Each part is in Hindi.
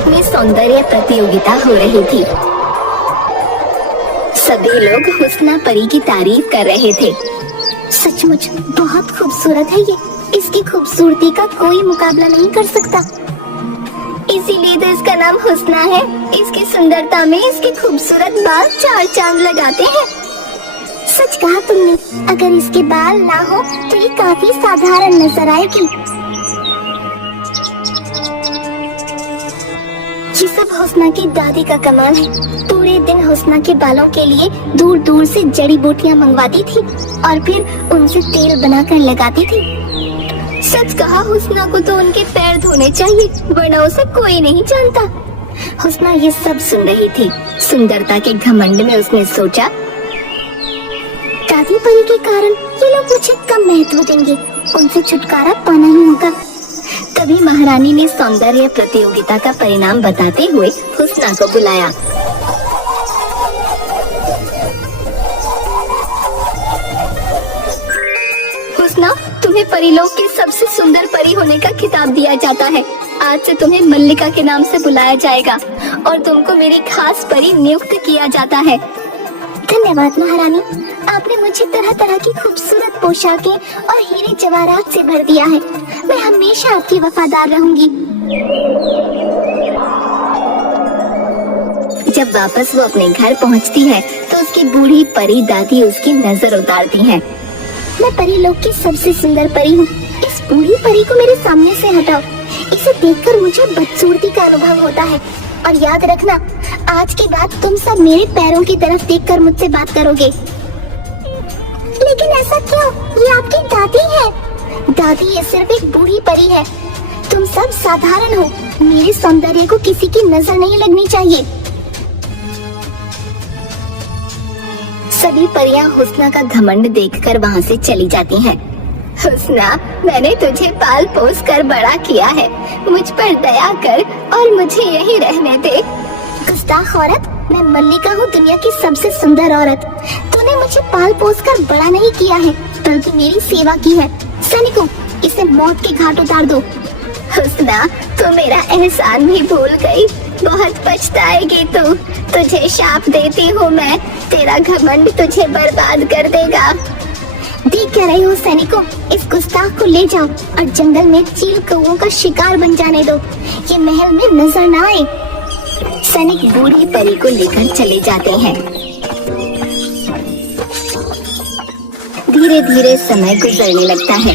लोक में सौंदर्य प्रतियोगिता हो रही थी। सभी लोग हुस्ना परी की तारीफ कर रहे थे। सचमुच बहुत खूबसूरत है ये, इसकी खूबसूरती का कोई मुकाबला नहीं कर सकता। इसीलिए तो इसका नाम हुस्ना है। इसकी सुंदरता में इसके खूबसूरत बाल चार चांद लगाते हैं। सच कहा तुमने, अगर इसके बाल ना हो तो ये काफी साधारण नजर आएगी। ये सब हुस्ना की दादी का कमाल है। पूरे दिन हुस्ना के बालों के लिए दूर दूर से जड़ी बूटियां मंगवाती थी और फिर उनसे तेल बनाकर लगाती थी। सच कहा, हुस्ना को तो उनके पैर धोने चाहिए, वरना उसे कोई नहीं जानता। हुस्ना ये सब सुन रही थी। सुंदरता के घमंड में उसने सोचा, दादी परी के कारण ये लोग मुझे कम महत्व देंगे, उनसे छुटकारा पाना ही होगा। तभी महारानी ने सौंदर्य प्रतियोगिता का परिणाम बताते हुए हुस्ना को बुलाया। हुस्ना, तुम्हें परीलोक की सबसे सुंदर परी होने का खिताब दिया जाता है। आज से तुम्हें मल्लिका के नाम से बुलाया जाएगा और तुमको मेरी खास परी नियुक्त किया जाता है। धन्यवाद महारानी, आपने मुझे तरह तरह की खूबसूरत पोशाकें और हीरे जवाहरात से भर दिया है। मैं हमेशा आपकी वफादार रहूंगी। जब वापस वो अपने घर पहुंचती है तो उसकी बूढ़ी परी दादी उसकी नजर उतारती है। मैं परीलोक की सबसे सुंदर परी हूँ। इस बूढ़ी परी को मेरे सामने से हटाओ। इसे देखकर मुझे बदसूरती का अनुभव होता है। और याद रखना, आज के बाद तुम सब मेरे पैरों की तरफ देखकर मुझसे बात करोगे। लेकिन ऐसा क्यों? ये आपकी दादी है। दादी, ये सिर्फ एक बूढ़ी परी है। तुम सब साधारण हो। मेरे सौंदर्य को किसी की नजर नहीं लगनी चाहिए। सभी परियां हुस्ना का घमंड देखकर वहाँ से चली जाती हैं। हुस्ना, मैंने तुझे पाल पोस कर बड़ा किया है। मुझ पर दया कर और मुझे यहीं रहने दे। गुस्ताख औरत, मैं मल्लिका हूँ, दुनिया की सबसे सुंदर औरत। तूने मुझे पाल पोस कर बड़ा नहीं किया है, बल्कि मेरी सेवा की है। सैनिकों, इसे मौत के घाट उतार दो। हुस्ना, तू मेरा एहसान भी भूल गई। बहुत पछताएगी तू। तुझे शाप देती हूँ मैं, तेरा घमंड तुझे बर्बाद कर देगा। देख क्या रहे हो सैनिकों, इस गुस्ताख को ले जाओ और जंगल में चील कौओं का शिकार बन जाने दो। ये महल में नजर न आए। सैनिक बूढ़ी परी को लेकर चले जाते हैं। धीरे धीरे समय गुजरने लगता है।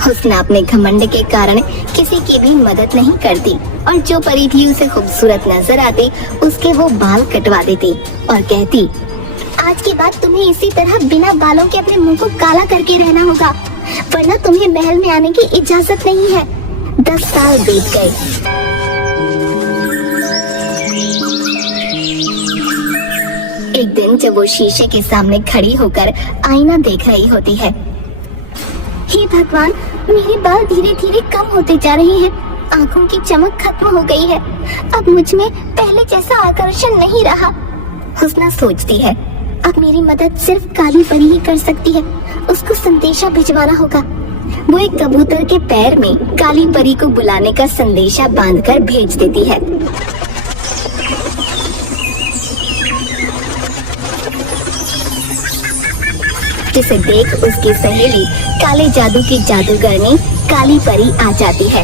हुस्ना अपने घमंड के कारण किसी की भी मदद नहीं करती और जो परी थी उसे खूबसूरत नजर आती उसके वो बाल कटवा देती और कहती, आज के बाद तुम्हें इसी तरह बिना बालों के अपने मुंह को काला करके रहना होगा, वरना तुम्हें महल में आने की इजाजत नहीं है। 10 साल बीत गए। एक दिन जब वो शीशे के सामने खड़ी होकर आईना देख रही होती है, हे भगवान, मेरे बाल धीरे धीरे कम होते जा रहे हैं। आंखों की चमक खत्म हो गई है। अब मुझ में पहले जैसा आकर्षण नहीं रहा। हुस्ना सोचती है, अब मेरी मदद सिर्फ काली परी ही कर सकती है। उसको संदेशा भिजवाना होगा। वो एक कबूतर के पैर में काली परी को बुलाने का संदेशा बांधकर भेज देती है। जिसे देख उसकी सहेली काले जादू की जादूगरनी काली परी आ जाती है।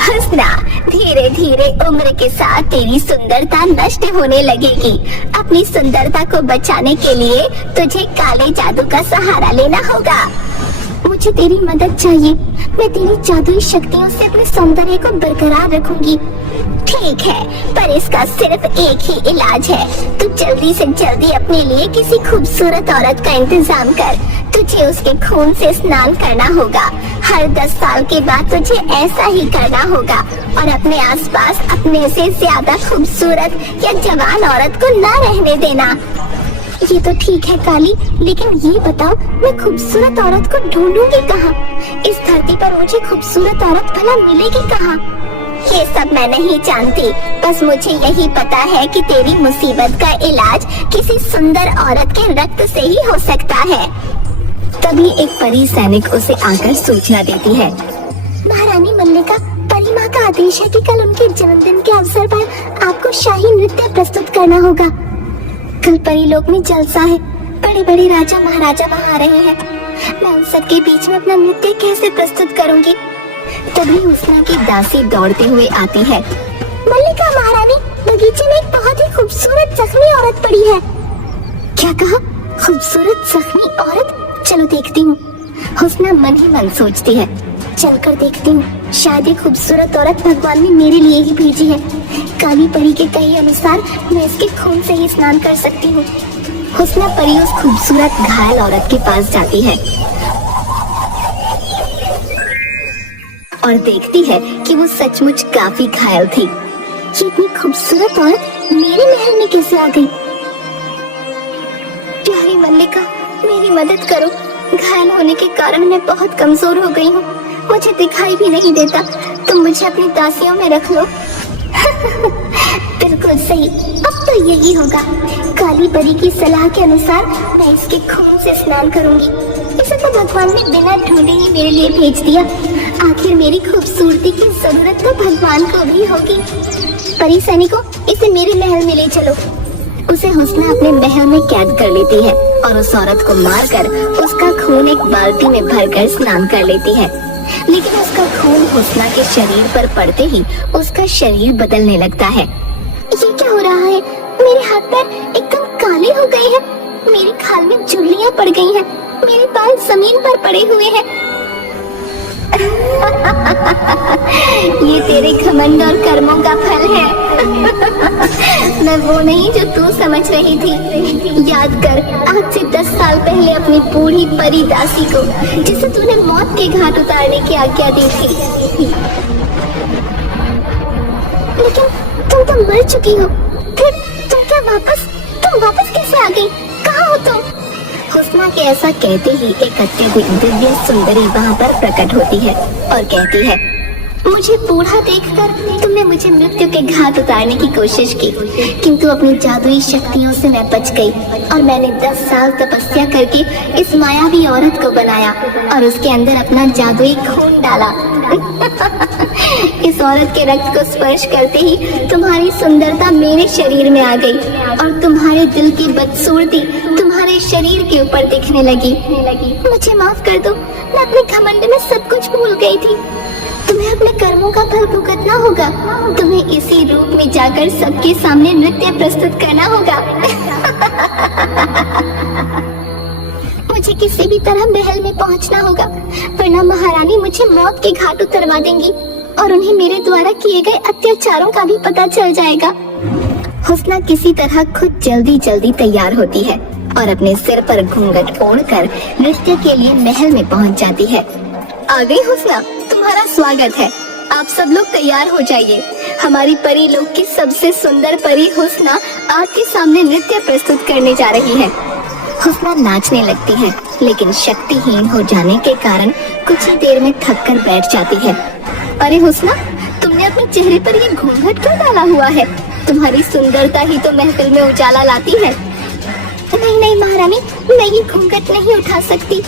हुस्ना, धीरे धीरे उम्र के साथ तेरी सुंदरता नष्ट होने लगेगी। अपनी सुंदरता को बचाने के लिए तुझे काले जादू का सहारा लेना होगा। मुझे तेरी मदद चाहिए। मैं तेरी जादुई शक्तियों से अपने सौंदर्य को बरकरार रखूंगी। ठीक है, पर इसका सिर्फ एक ही इलाज है। तू जल्दी से जल्दी अपने लिए किसी खूबसूरत औरत का इंतजाम कर। तुझे उसके खून से स्नान करना होगा। हर 10 साल के बाद तुझे ऐसा ही करना होगा और अपने आसपास अपने से ज्यादा खूबसूरत या जवान औरत को न रहने देना। ये तो ठीक है काली, लेकिन ये बताओ, मैं खूबसूरत औरत को ढूंढूंगी कहाँ? इस धरती पर मुझे खूबसूरत औरत भला मिलेगी कहाँ? ये सब मैं नहीं जानती, बस मुझे यही पता है कि तेरी मुसीबत का इलाज किसी सुंदर औरत के रक्त से ही हो सकता है। तभी एक परी सैनिक उसे आकर सूचना देती है, मल्लिका, परी माँ का आदेश है कि कल उनके जन्मदिन के अवसर पर आपको शाही नृत्य प्रस्तुत करना होगा। कल परीलोक में जलसा है, बड़े बड़े राजा महाराजा वहाँ आ रहे हैं। मैं उन सबके बीच में अपना नृत्य कैसे प्रस्तुत करूँगी? तभी हुस्ना की दासी दौड़ते हुए आती है। मल्लिका महारानी, बगीचे में एक बहुत ही खूबसूरत जख्मी औरत पड़ी है। क्या कहा? खूबसूरत जख्मी औरत? चलो देखती हूँ। हुस्ना मन ही मन सोचती है, चलकर देखती हूँ, शायद ये खूबसूरत औरत भगवान ने मेरे लिए ही भेजी है। काली परी के कहे अनुसार मैं इसके खून से ही स्नान कर सकती हूँ। हुस्ना परी उस खूबसूरत घायल औरत के पास जाती है और देखती है कि वो सचमुच काफी घायल थी। ये इतनी खूबसूरत औरत मेरे महल में कैसे आ गई? प्यारी मल्लिका, मेरी मदद करो। घायल होने के कारण मैं बहुत कमजोर हो गई हूँ, मुझे दिखाई भी नहीं देता। तुम मुझे अपनी दासियों में रख लो। बिल्कुल सही, अब तो यही होगा। काली परी की सलाह के अनुसार मैं इसके खून से स्नान करूंगी। इसे तो भगवान ने बिना ढूंढे ही मेरे लिए भेज दिया। आखिर मेरी खूबसूरती की जरूरत तो भगवान को भी होगी। परी सैनिकों, इसे मेरे महल में ले चलो। उसे हुस्ना अपने महल में कैद कर लेती है और उस औरत को मारकर उसका खून एक बाल्टी में भरकर स्नान कर लेती है। लेकिन उसका खून हुस्ना के शरीर पर पड़ते ही उसका शरीर बदलने लगता है। ये क्या हो रहा है? मेरे हाथ पैर एकदम काले हो गए हैं, मेरी खाल में झुर्रियां पड़ गई हैं, मेरे बाल जमीन पर पड़े हुए हैं। ये तेरे घमंड और कर्मों का फल है। मैं वो नहीं जो तू समझ रही थी। याद कर, आज से 10 साल पहले अपनी बूढ़ी परी दासी को, जिसे तूने मौत के घाट उतारने की आज्ञा दी थी। लेकिन तुम तो मर चुकी हो। फिर तुम वापस कैसे आ गई? कहाँ हो तुम? हुस्ना के ऐसा कहते ही एक अत्यधिक दिव्य सुंदरी वहाँ पर प्रकट होती है और कहती है, मुझे बूढ़ा देखकर तुमने मुझे मृत्यु के घाट उतारने की कोशिश की, किंतु अपनी जादुई शक्तियों से मैं बच गई और मैंने 10 साल तपस्या करके इस मायावी औरत को बनाया और उसके अंदर अपना जादुई खून डाला। इस औरत के रक्त को स्पर्श करते ही तुम्हारी सुंदरता मेरे शरीर में आ गई और तुम्हारे दिल की बदसूरती तुम्हारे शरीर के ऊपर दिखने लगी। मुझे माफ कर दो, मैं अपने घमंड में सब कुछ भूल गई थी। तुम्हें अपने कर्मों का फल भुगतना होगा। तुम्हें इसी रूप में जाकर सबके सामने नृत्य प्रस्तुत करना होगा। मुझे किसी भी तरह महल में पहुंचना होगा, वरना महारानी मुझे मौत के घाट उतरवा देंगी और उन्हें मेरे द्वारा किए गए अत्याचारों का भी पता चल जाएगा। हुस्ना किसी तरह खुद जल्दी जल्दी तैयार होती है और अपने सिर पर घूंघट ओढ़कर नृत्य के लिए महल में पहुंच जाती है। आ गई हुस्ना, तुम्हारा स्वागत है। आप सब लोग तैयार हो जाइए। हमारी परी लोक की सबसे सुंदर परी हुस्ना आपके सामने नृत्य प्रस्तुत करने जा रही है। हुस्ना नाचने लगती है, लेकिन शक्तिहीन हो जाने के कारण कुछ ही देर में थक कर बैठ जाती है। अरे हुस्ना, तुमने अपने चेहरे पर ये घूंघट क्यों डाला हुआ है? तुम्हारी सुंदरता ही तो महफिल में उजाला लाती है। नहीं महारानी, मैं ये घूंघट नहीं उठा सकती।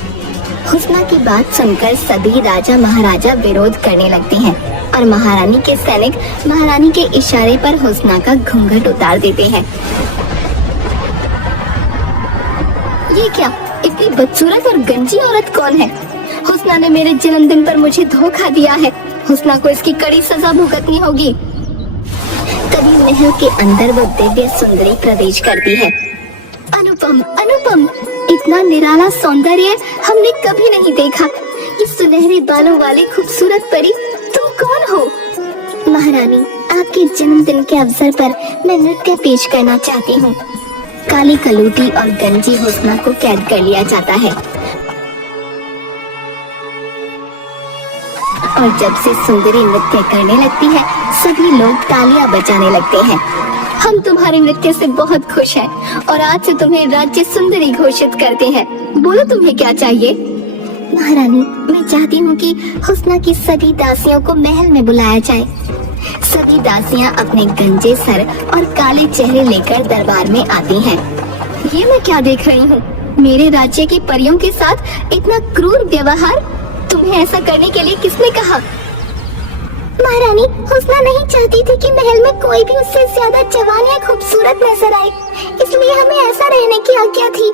हुस्ना की बात सुनकर सभी राजा महाराजा विरोध करने लगते हैं और महारानी के सैनिक महारानी के इशारे पर हुस्ना का घूंघट उतार देते हैं। ये क्या, इतनी बदसूरत और गंजी औरत कौन है? हुस्ना ने मेरे जन्मदिन पर मुझे धोखा दिया है। हुस्ना को इसकी कड़ी सजा भुगतनी होगी। तभी महल के अंदर वो दिव्य सुंदरी प्रवेश करती है। अनुपम, इतना निराला सौंदर्य हमने कभी नहीं देखा। ये सुनहरे बालों वाली खूबसूरत परी, तुम कौन हो? महारानी, आपके जन्मदिन के अवसर पर मैं नृत्य पेश करना चाहती हूँ। काली कलूटी और गंजी हुस्ना को कैद कर लिया जाता है और जब से सुंदरी नृत्य करने लगती है, सभी लोग तालियां बजाने लगते हैं। हम तुम्हारे नृत्य से बहुत खुश हैं और आज से तुम्हें राज्य सुंदरी घोषित करते हैं। बोलो तुम्हें क्या चाहिए? महारानी, मैं चाहती हूँ कि हुस्ना की सभी दासियों को महल में बुलाया जाए। सभी दासियाँ अपने गंजे सर और काले चेहरे लेकर दरबार में आती हैं। ये मैं क्या देख रही हूँ? मेरे राज्य की परियों के साथ इतना क्रूर व्यवहार? तुम्हें ऐसा करने के लिए किसने कहा? महारानी, हुस्ना नहीं चाहती थी कि महल में कोई भी उससे ज्यादा जवान या खूबसूरत नजर आए, इसलिए हमें ऐसा रहने की आज्ञा थी।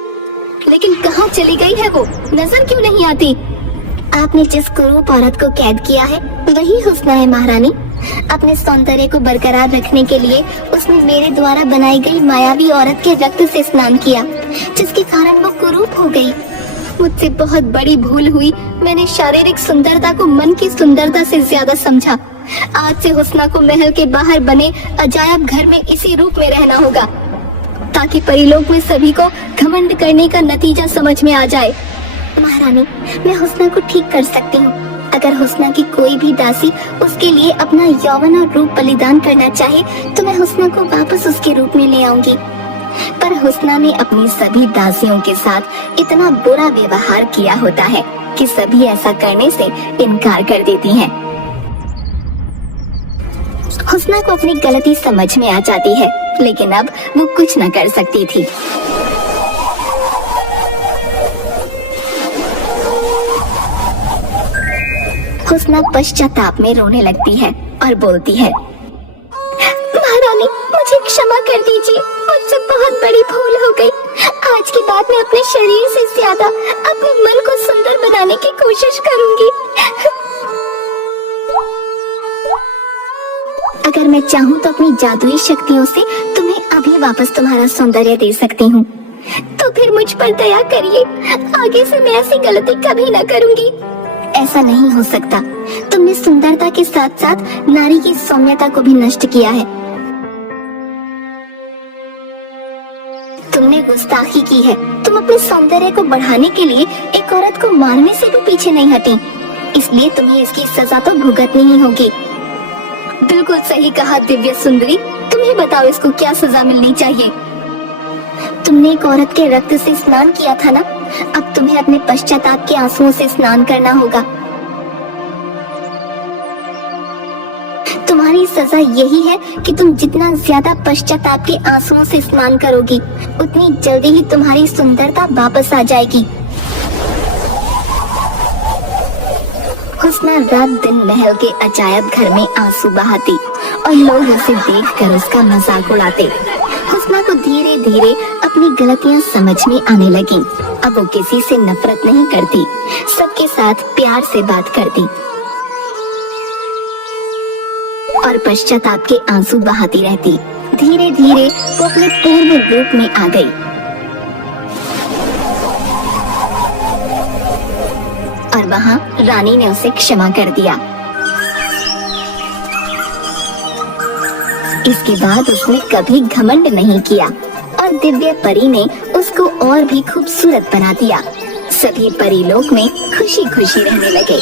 लेकिन कहाँ चली गई है वो? नजर क्यों नहीं आती? आपने जिस कुरूप औरत को कैद किया है वही हुस्ना है महारानी। अपने सौंदर्य को बरकरार रखने के लिए उसने मेरे द्वारा बनाई गई मायावी औरत के रक्त से स्नान किया, जिसके कारण वो कुरूप हो गई। मुझसे बहुत बड़ी भूल हुई। मैंने शारीरिक सुंदरता को मन की सुंदरता से ज्यादा समझा। आज से हुस्ना को महल के बाहर बने अजायब घर में इसी रूप में रहना होगा, ताकि परिलोक में सभी को घमंड करने का नतीजा समझ में आ जाए। महारानी, मैं हुस्ना को ठीक कर सकती हूँ। अगर हुस्ना की कोई भी दासी उसके लिए अपना यौवन और रूप बलिदान करना चाहे तो मैं हुस्ना को वापस उसके रूप में ले आऊंगी। पर हुस्ना ने अपनी सभी दासियों के साथ इतना बुरा व्यवहार किया होता है कि सभी ऐसा करने से इनकार कर देती हैं। हुस्ना को अपनी गलती समझ में आ जाती है, लेकिन अब वो कुछ न कर सकती थी। हुस्ना पश्चाताप में रोने लगती है और बोलती है, महारानी, मुझे क्षमा कर दीजिए। मुझसे बहुत बड़ी भूल हो गई। आज के बाद मैं अपने शरीर से ज्यादा अपने मन को सुंदर बनाने की कोशिश करूंगी। अगर मैं चाहूँ तो अपनी जादुई शक्तियों से तुम्हें अभी वापस तुम्हारा सौंदर्य दे सकती हूँ। तो फिर मुझ पर दया करिए। आगे से मैं ऐसी गलती कभी न करूंगी। ऐसा नहीं हो सकता। तुमने सुंदरता के साथ साथ नारी की सौम्यता को भी नष्ट किया है। तुमने गुस्ताखी की है। तुम अपने सौंदर्य को बढ़ाने के लिए एक औरत को मारने से भी पीछे नहीं हटी, इसलिए तुम्हें इसकी सजा तो भुगतनी ही होगी। बिल्कुल सही कहा दिव्य सुंदरी। तुम्हें बताओ इसको क्या सजा मिलनी चाहिए? तुमने एक औरत के रक्त से स्नान किया था ना, अब तुम्हें अपने पश्चाताप के आंसुओं से स्नान करना होगा। तुम्हारी सजा यही है कि तुम जितना ज्यादा पश्चाताप के आंसुओं से स्नान करोगी, उतनी जल्दी ही तुम्हारी सुंदरता वापस आ जाएगी। हुस्ना रात दिन महल के अजायब घर में आंसू बहाती और लोग उसे देखकर उसका मजाक उड़ाते। हुस्ना को धीरे धीरे अपनी गलतियां समझ में आने लगी। अब वो किसी से नफरत नहीं करती, सबके साथ प्यार से बात करती और पश्चाताप के आंसू बहाती रहती। धीरे धीरे वो अपने पूर्व रूप में आ गई और वहाँ रानी ने उसे क्षमा कर दिया। इसके बाद उसने कभी घमंड नहीं किया और दिव्य परी ने उसको और भी खूबसूरत बना दिया। सभी परीलोक में खुशी खुशी रहने लगे।